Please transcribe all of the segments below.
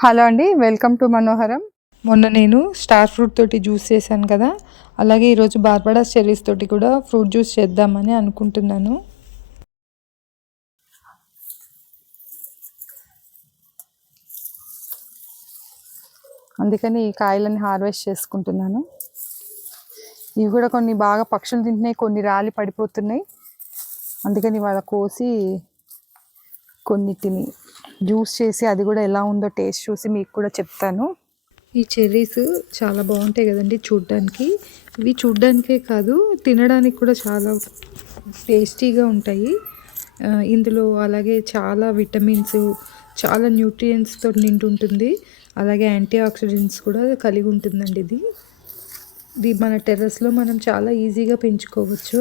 Hello అండి, welcome to మనోహరం. మొన్న నేను స్టార్ ఫ్రూట్ తోటి జ్యూస్ చేశాను కదా, అలాగే ఈరోజు బార్బడాస్ చెర్రీస్ తోటి కూడా ఫ్రూట్ జ్యూస్ చేద్దామని అనుకుంటున్నాను. అందుకని ఈ కాయలని హార్వెస్ట్ చేసుకుంటున్నాను. ఇవి కూడా కొన్ని బాగా పక్షులు తింటున్నాయి, కొన్ని రాలి పడిపోతున్నాయి. అందుకని వాళ్ళ కోసి కొన్నిటిని జ్యూస్ చేసి అది కూడా ఎలా ఉందో టేస్ట్ చూసి మీకు కూడా చెప్తాను. ఈ చెర్రీస్ చాలా బాగుంటాయి కదండి చూడ్డానికి. ఇవి చూడ్డానికే కాదు, తినడానికి కూడా చాలా టేస్టీగా ఉంటాయి. ఇందులో అలాగే చాలా విటమిన్స్, చాలా న్యూట్రియంట్స్తో నిండి ఉంటుంది. అలాగే యాంటీ ఆక్సిడెంట్స్ కూడా కలిగి ఉంటుందండి. ఇది మన టెర్రస్లో మనం చాలా ఈజీగా పెంచుకోవచ్చు.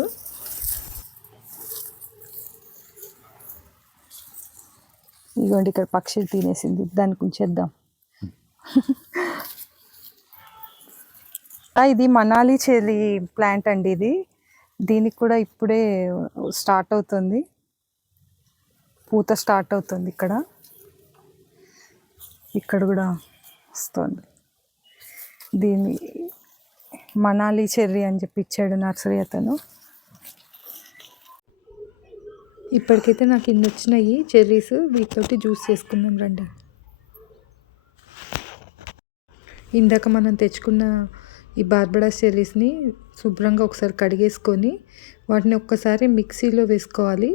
ఇదిగోండి, ఇక్కడ పక్షి తినేసింది, దానికి ఉంచేద్దాం. ఇది మనాలి చెర్రీ ప్లాంట్ అండి. దీనికి కూడా ఇప్పుడే స్టార్ట్ అవుతుంది, పూత స్టార్ట్ అవుతుంది. ఇక్కడ కూడా వస్తుంది. దీన్ని మనాలి చెర్రీ అని చెప్పి ఇచ్చాడు నర్సరీ అతను. ఇప్పటికైతే నాకు ఇన్ని వచ్చినాయి చెర్రీస్, వీటితోటి జ్యూస్ చేసుకుందాం రండి. ఇందాక మనం తెచ్చుకున్న ఈ బార్బడాస్ చెర్రీస్ని శుభ్రంగా ఒకసారి కడిగేసుకొని వాటిని ఒక్కసారి మిక్సీలో వేసుకోవాలి.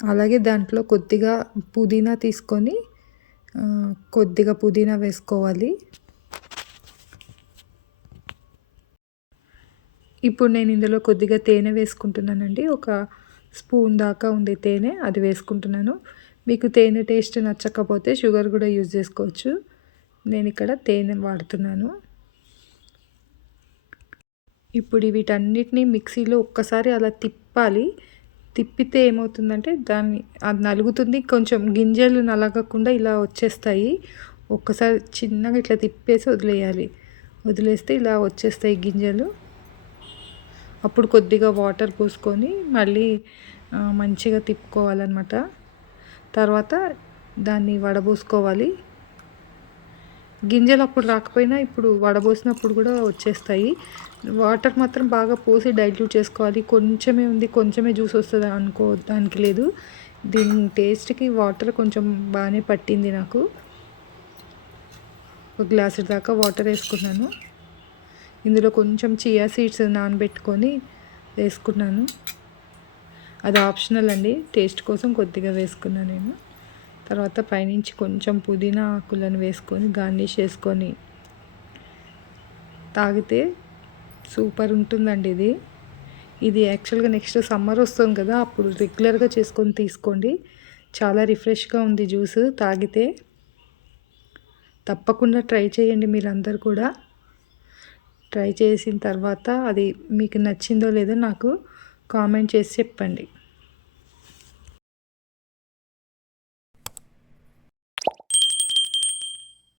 అలాగే దాంట్లో కొద్దిగా పుదీనా తీసుకొని కొద్దిగా పుదీనా వేసుకోవాలి. ఇప్పుడు నేను ఇందులో కొద్దిగా తేనె వేసుకుంటున్నానండి. ఒక స్పూన్ దాకా ఉంది తేనె, అది వేసుకుంటున్నాను. మీకు తేనె టేస్ట్ నచ్చకపోతే షుగర్ కూడా యూజ్ చేసుకోవచ్చు. నేను ఇక్కడ తేనె వాడుతున్నాను. ఇప్పుడు వీటన్నిటిని మిక్సీలో ఒక్కసారి అలా తిప్పాలి. తిప్పితే ఏమవుతుందంటే అది నలుగుతుంది, కొంచెం గింజలు నలగకుండా ఇలా వచ్చేస్తాయి. ఒక్కసారి చిన్నగా ఇట్లా తిప్పేసి వదిలేస్తే ఇలా వచ్చేస్తాయి గింజలు. అప్పుడు కొద్దిగా వాటర్ పోసుకొని మళ్ళీ మంచిగా తిప్పుకోవాలన్నమాట. తర్వాత దాన్ని వడబోసుకోవాలి. గింజలు అప్పుడు రాకపోయినా ఇప్పుడు వడబోసినప్పుడు కూడా వచ్చేస్తాయి. వాటర్ మాత్రం బాగా పోసి డైల్యూట్ చేసుకోవాలి. కొంచెమే ఉంది, కొంచెమే జ్యూస్ వస్తుంది అనుకోవడానికి లేదు. దీని టేస్ట్కి వాటర్ కొంచెం బాగానే పట్టింది నాకు. ఒక గ్లాసు దాకా వాటర్ వేసుకున్నాను. ఇందులో కొంచెం చియా సీడ్స్ నానబెట్టుకొని వేసుకున్నాను. అది ఆప్షనల్ అండి, టేస్ట్ కోసం కొద్దిగా వేసుకున్నాను నేను. తర్వాత పైనుంచి కొంచెం పుదీనా ఆకులను వేసుకొని గార్నిష్ చేసుకొని తాగితే సూపర్ ఉంటుందండి. ఇది యాక్చువల్గా నెక్స్ట్ సమ్మర్ వస్తుంది కదా, అప్పుడు రెగ్యులర్గా చేసుకొని తీసుకోండి. చాలా రిఫ్రెష్గా ఉంది జ్యూస్. తాగితే తప్పకుండా ట్రై చేయండి. మీరందరూ కూడా ట్రై చేసిన తర్వాత అది మీకు నచ్చిందో లేదో నాకు కామెంట్ చేసి చెప్పండి.